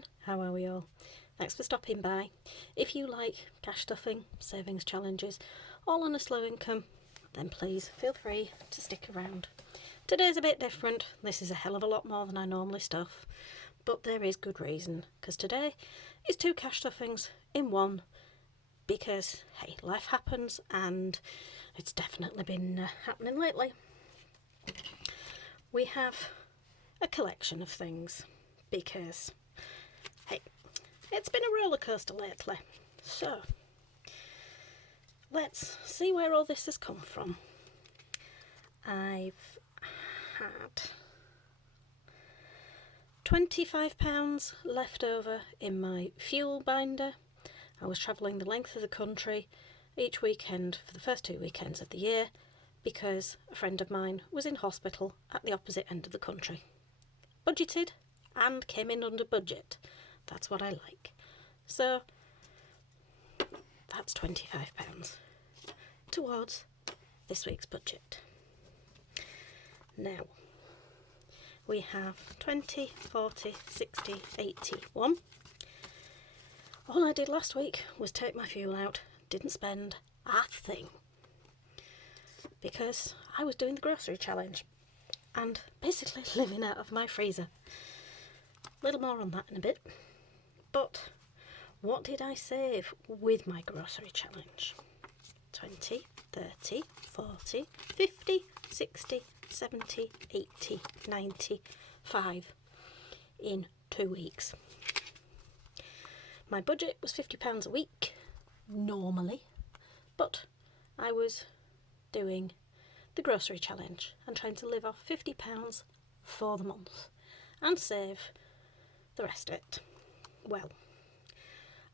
everyone, how are we all? Thanks for stopping by. If you like cash stuffing, savings challenges, all on a slow income, then please feel free to stick around. Today's a bit different. This is a hell of a lot more than I normally stuff, but there is good reason, because today is 2 cash stuffings in one, because hey, life happens and it's definitely been happening lately. We have a collection of things because hey, it's been a roller coaster lately. So let's see where all this has come from. I've had £25 left over in my fuel binder. I was travelling the length of the country each weekend for the first 2 weekends of the year because a friend of mine was in hospital at the opposite end of the country. Budgeted and came in under budget. That's what I like. So that's £25 towards this week's budget. Now we have 20, 40, 60, 81. All I did last week was take my fuel out, didn't spend a thing, because I was doing the grocery challenge and basically living out of my freezer. A little more on that in a bit. But what did I save with my grocery challenge? 20, 30, 40, 50, 60, 70, 80, 95 in 2 weeks. My budget was £50 a week, normally, but I was doing the grocery challenge and trying to live off £50 for the month and save the rest of it. Well,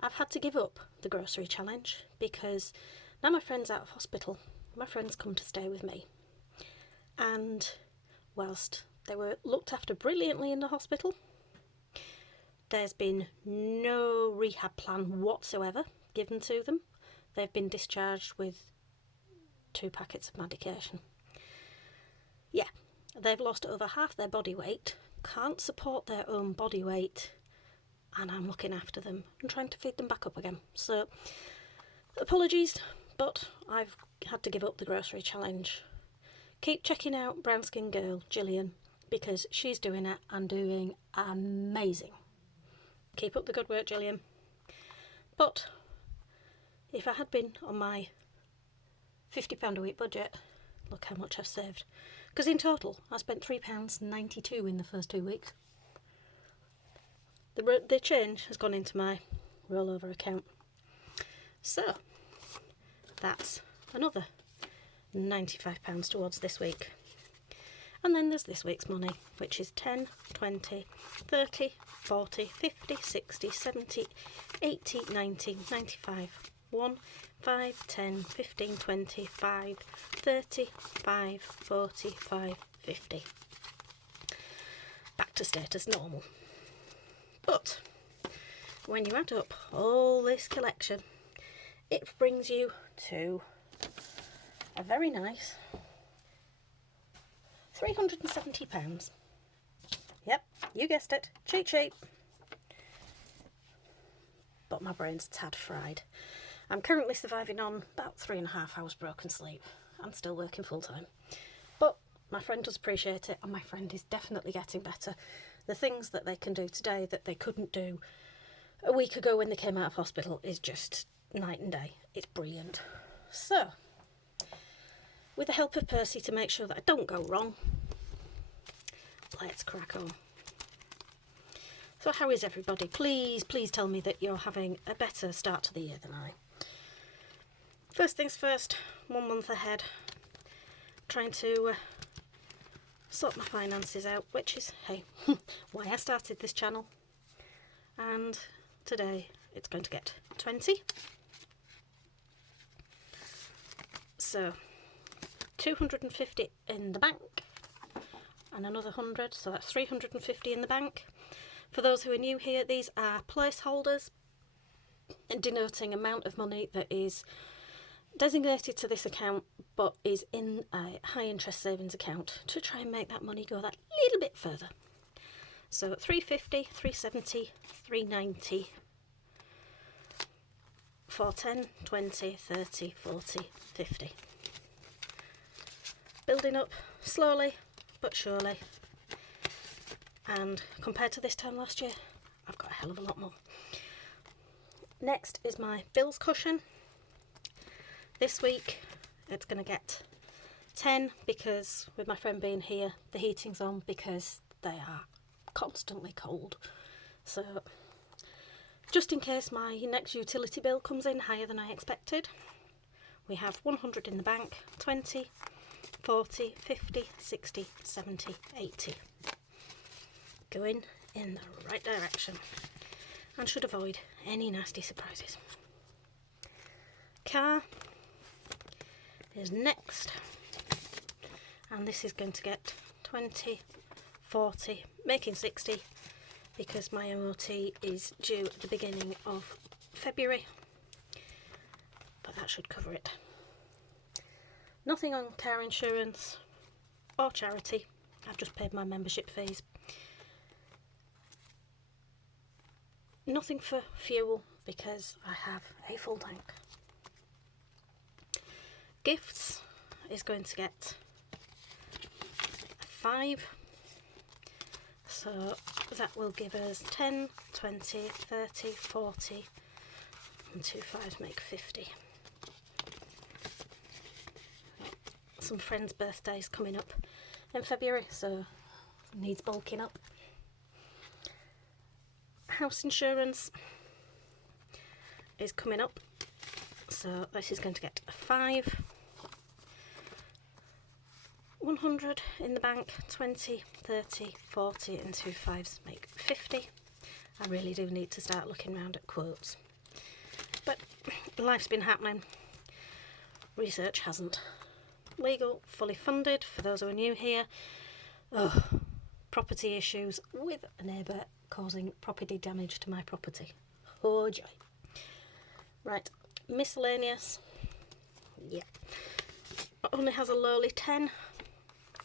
I've had to give up the grocery challenge because now my friend's out of hospital. My friend's come to stay with me. And whilst they were looked after brilliantly in the hospital, there's been no rehab plan whatsoever given to them. They've been discharged with 2 packets of medication. Yeah, they've lost over half their body weight, can't support their own body weight, and I'm looking after them and trying to feed them back up again. So, apologies, but I've had to give up the grocery challenge. Keep checking out brown skin girl Gillian, because she's doing it and doing amazing. Keep up the good work, Gillian. But if I had been on my £50 a week budget, look how much I've saved. Because in total, I spent £3.92 in the first 2 weeks. The change has gone into my rollover account. So, that's another £95 towards this week. And then there's this week's money, which is 10, 20, 30, 40, 50, 60, 70, 80, 90, 95, 1, 5, 10, 15, 20, 5, 30, 5, 40, 5, 50. Back to status normal. But when you add up all this collection, it brings you to a very nice £370. Yep, you guessed it, cheat sheet. But my brain's a tad fried. I'm currently surviving on about 3.5 hours broken sleep. I'm still working full time. But my friend does appreciate it, and my friend is definitely getting better. The things that they can do today that they couldn't do a week ago when they came out of hospital is just night and day. It's brilliant. So, with the help of Percy to make sure that I don't go wrong, let's crack on. So how is everybody? Please tell me that you're having a better start to the year than I. First things first, 1 month ahead, trying to sort my finances out, which is, hey, why I started this channel. And today it's going to get 20. So 250 in the bank and another 100, so that's 350 in the bank. For those who are new here, these are placeholders denoting amount of money that is designated to this account but is in a high interest savings account to try and make that money go that little bit further. So 350, 370, 390, 410, 20, 30, 40, 50. Building up slowly but surely, and compared to this time last year, I've got a hell of a lot more. Next is my bills cushion. This week it's going to get 10 because with my friend being here, the heating's on because they are constantly cold. So just in case my next utility bill comes in higher than I expected, we have 100 in the bank, 20, 40, 50, 60, 70, 80. Going in the right direction and should avoid any nasty surprises. Car is next, and this is going to get 20, 40, making 60 because my MOT is due at the beginning of February, but that should cover it. Nothing on car insurance or charity. I've just paid my membership fees. Nothing for fuel because I have a full tank. Gifts is going to get 5. So that will give us 10, 20, 30, 40, and 2 5s make 50. Some friends' birthdays coming up in February, so needs bulking up. House insurance is coming up, so this is going to get a 5. 100 in the bank, 20, 30, 40 and 2 5s make 50. I really do need to start looking around at quotes, but life's been happening, research hasn't. Legal, fully funded, for those who are new here. Property issues with a neighbour causing property damage to my property. Oh joy. Right, miscellaneous. Yeah. It only has a lowly 10,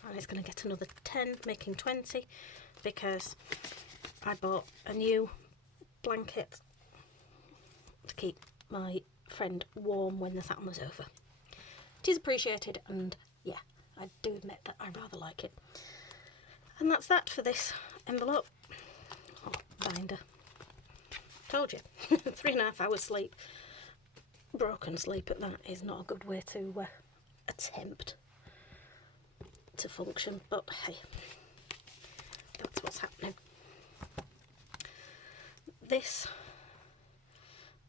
and it's going to get another 10, making 20, because I bought a new blanket to keep my friend warm when the sat on the sofa. It is appreciated, and yeah, I do admit that I rather like it. And that's that for this envelope. Oh, binder. Told you. 3.5 hours sleep. Broken sleep at that is not a good way to attempt to function, but hey, that's what's happening. This,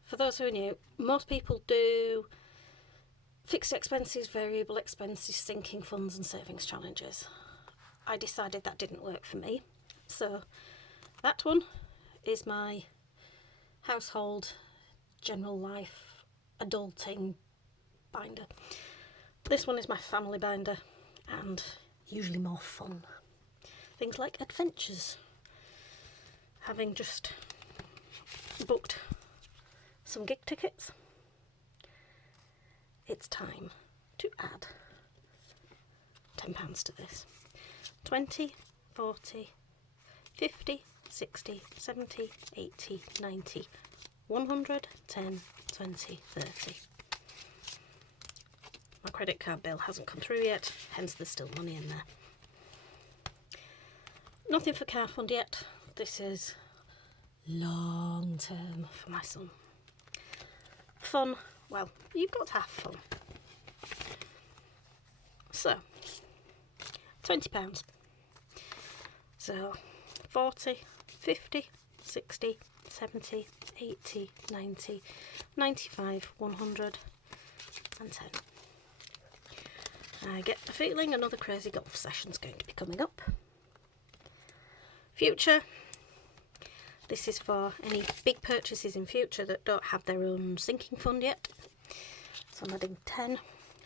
for those who are new, most people do fixed expenses, variable expenses, sinking funds and savings challenges. I decided that didn't work for me, so that one is my household, general life, adulting binder. This one is my family binder, and usually more fun. Things like adventures. Having just booked some gig tickets, it's time to add £10 to this. 20, 40, 50, 60, 70, 80, 90, 100, 10, 20, 30. My credit card bill hasn't come through yet, hence there's still money in there. Nothing for car fund yet. This is long term for my son. Fun, well, you've got to have fun. So, £20. So, 40, 50, 60, 70, 80, 90, 95, 100 and 10. I get the feeling another crazy golf session's going to be coming up. Future. This is for any big purchases in future that don't have their own sinking fund yet. So I'm adding 10.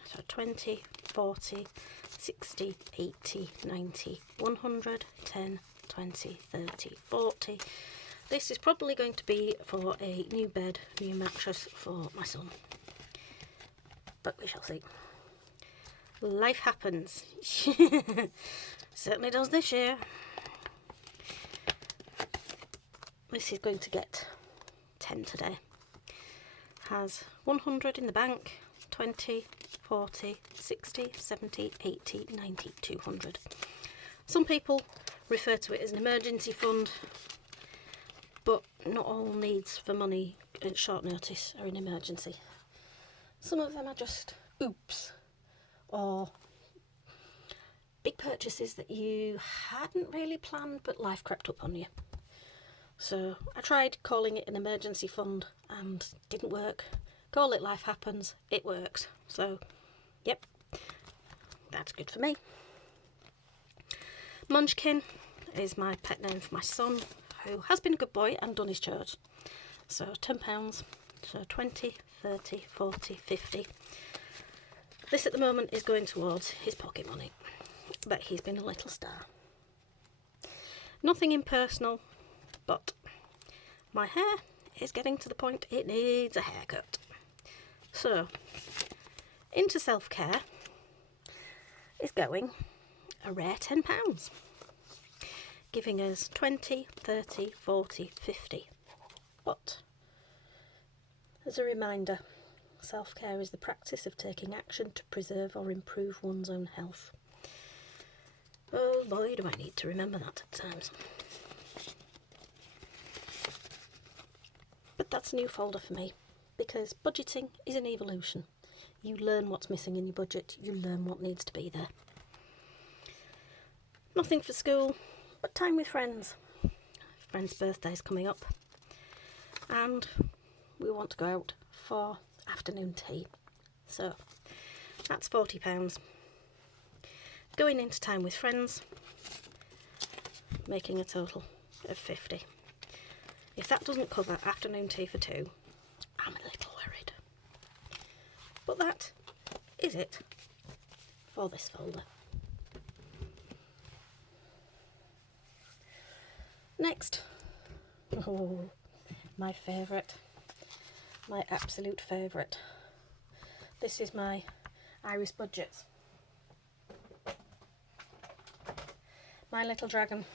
So 20, 40, 60, 80, 90, 100, 10, 20, 30, 40. This is probably going to be for a new bed, new mattress for my son. But we shall see. Life happens. Certainly does this year. this is going to get 10 today. Has 100 in the bank, 20, 40, 60, 70, 80, 90, 200. Some people refer to it as an emergency fund, but not all needs for money at short notice are an emergency. Some of them are just oops, or big purchases that you hadn't really planned but life crept up on you. So I tried calling it an emergency fund and didn't work. Call it life happens, it works. So, yep, that's good for me. Munchkin is my pet name for my son, who has been a good boy and done his chores. So £10, so 20, 30, 40, 50. This at the moment is going towards his pocket money, but he's been a little star. Nothing impersonal, but my hair is getting to the point it needs a haircut. So, into self-care is going a rare £10, giving us 20, 30, 40, 50. But, as a reminder, self-care is the practice of taking action to preserve or improve one's own health. Oh boy, do I need to remember that at times. But that's a new folder for me, because budgeting is an evolution. You learn what's missing in your budget, you learn what needs to be there. Nothing for school, but time with friends. Friend's birthday's coming up, and we want to go out for afternoon tea. So that's £40. Going into time with friends, making a total of 50. If that doesn't cover afternoon tea for two, I'm a little worried. But that is it for this folder. Next, oh, my favourite, my absolute favourite. This is my Iris Budgets. My little dragon,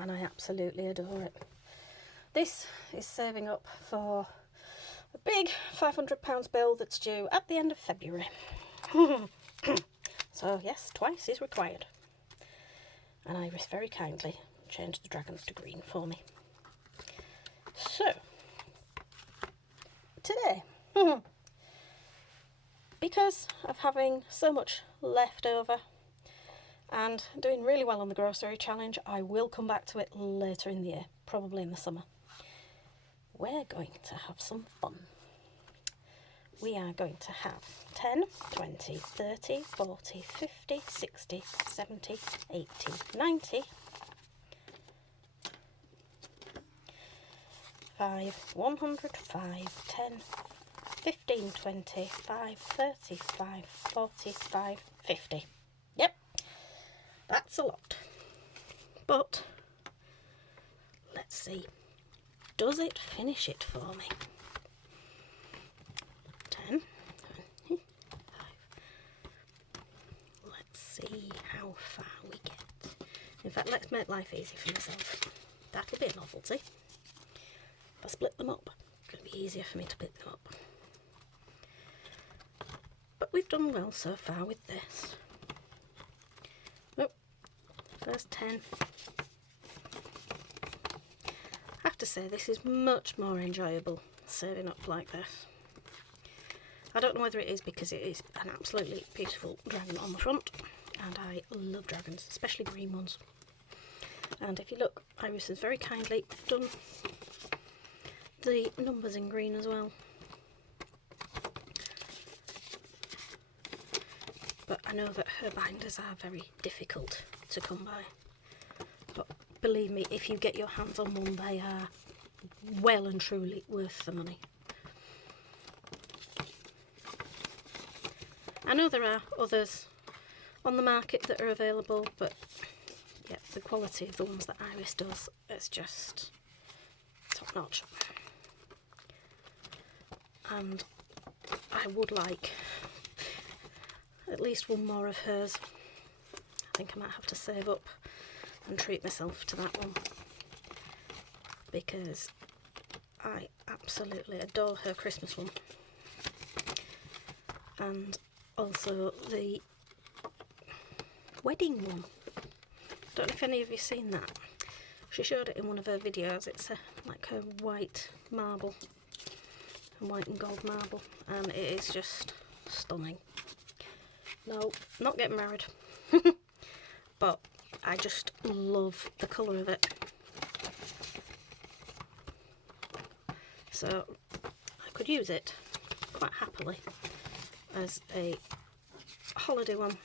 and I absolutely adore it. This is saving up for a big £500 bill that's due at the end of February. So yes, twice is required. And Iris very kindly changed the dragons to green for me. So, today, because of having so much left over and doing really well on the grocery challenge, I will come back to it later in the year, probably in the summer. We're going to have some fun. We are going to have 10, 20, 30, 40, 50, 60, 70, 80, 90, 5, 100, 5, 10, 15, 20, 5, 30, 5, 40, 5, 50. Yep, that's a lot. But let's see. Does it finish it for me? 10, 20, 5. Let's see how far we get. In fact, let's make life easy for myself. That'll be a novelty. If I split them up, it'll be easier for me to split them up. But we've done well so far with this. Oh, first 10. I have to say, this is much more enjoyable saving up like this. I don't know whether it is because it is an absolutely beautiful dragon on the front, and I love dragons, especially green ones. And if you look, Iris has very kindly done the numbers in green as well. But I know that her binders are very difficult to come by. But believe me, if you get your hands on one, they are well and truly worth the money. I know there are others on the market that are available, but yeah, the quality of the ones that Iris does is just top notch. And I would like at least one more of hers. I think I might have to save up and treat myself to that one. because I absolutely adore her Christmas one. And also the wedding one. Don't know if any of you seen that. She showed it in one of her videos. It's like her white marble, white and gold marble, and it is just stunning. No, not getting married, but I just love the colour of it. So I could use it quite happily as a holiday one,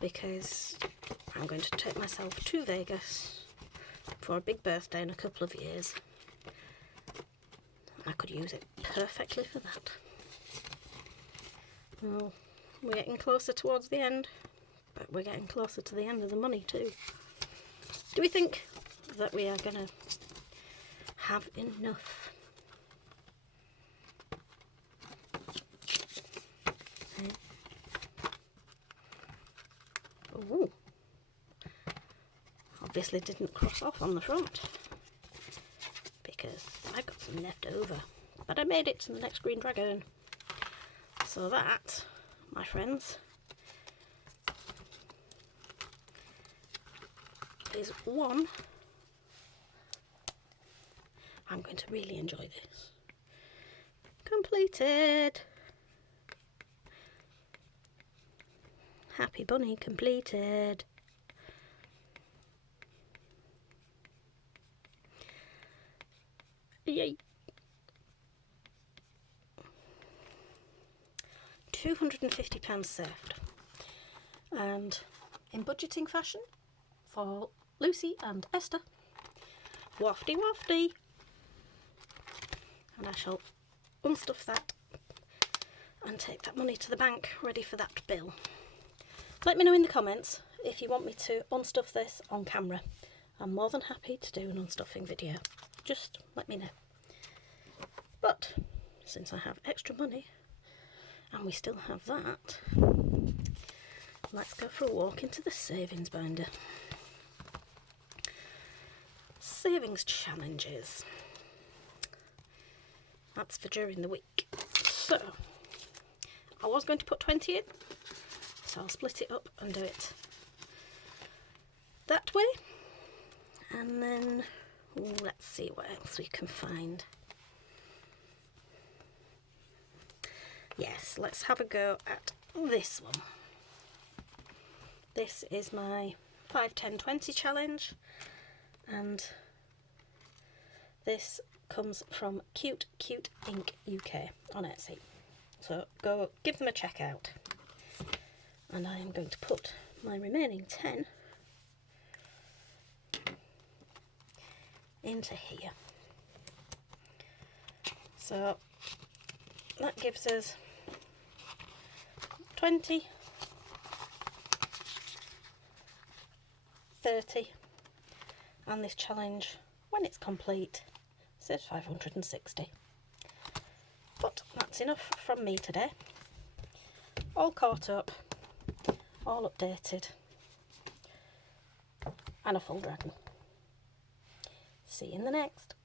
because I'm going to take myself to Vegas for a big birthday in a couple of years. I could use it perfectly for that. Well, we're getting closer towards the end, but we're getting closer to the end of the money too. Do we think that we are going to have enough? Oh, obviously didn't cross off on the front because I got some left over, but I made it to the next green dragon. So that, my friends, is one. I'm going to really enjoy this. Completed. Happy bunny completed. Yay. £250 saved. And in budgeting fashion for Lucy and Esther, wafty wafty. And I shall unstuff that and take that money to the bank ready for that bill. Let me know in the comments if you want me to unstuff this on camera. I'm more than happy to do an unstuffing video. Just let me know. But since I have extra money and we still have that, let's go for a walk into the savings binder. Savings challenges. That's for during the week. So I was going to put 20 in, so I'll split it up and do it that way. And then let's see what else we can find. Yes, let's have a go at this one. This is my 5, 10, 20 challenge, and this comes from Cute Ink UK on Etsy. So go give them a check out. And I am going to put my remaining 10 into here. So that gives us 20, 30, and this challenge, when it's complete, says 560. But that's enough from me today. All caught up, all updated, and a full dragon. See you in the next.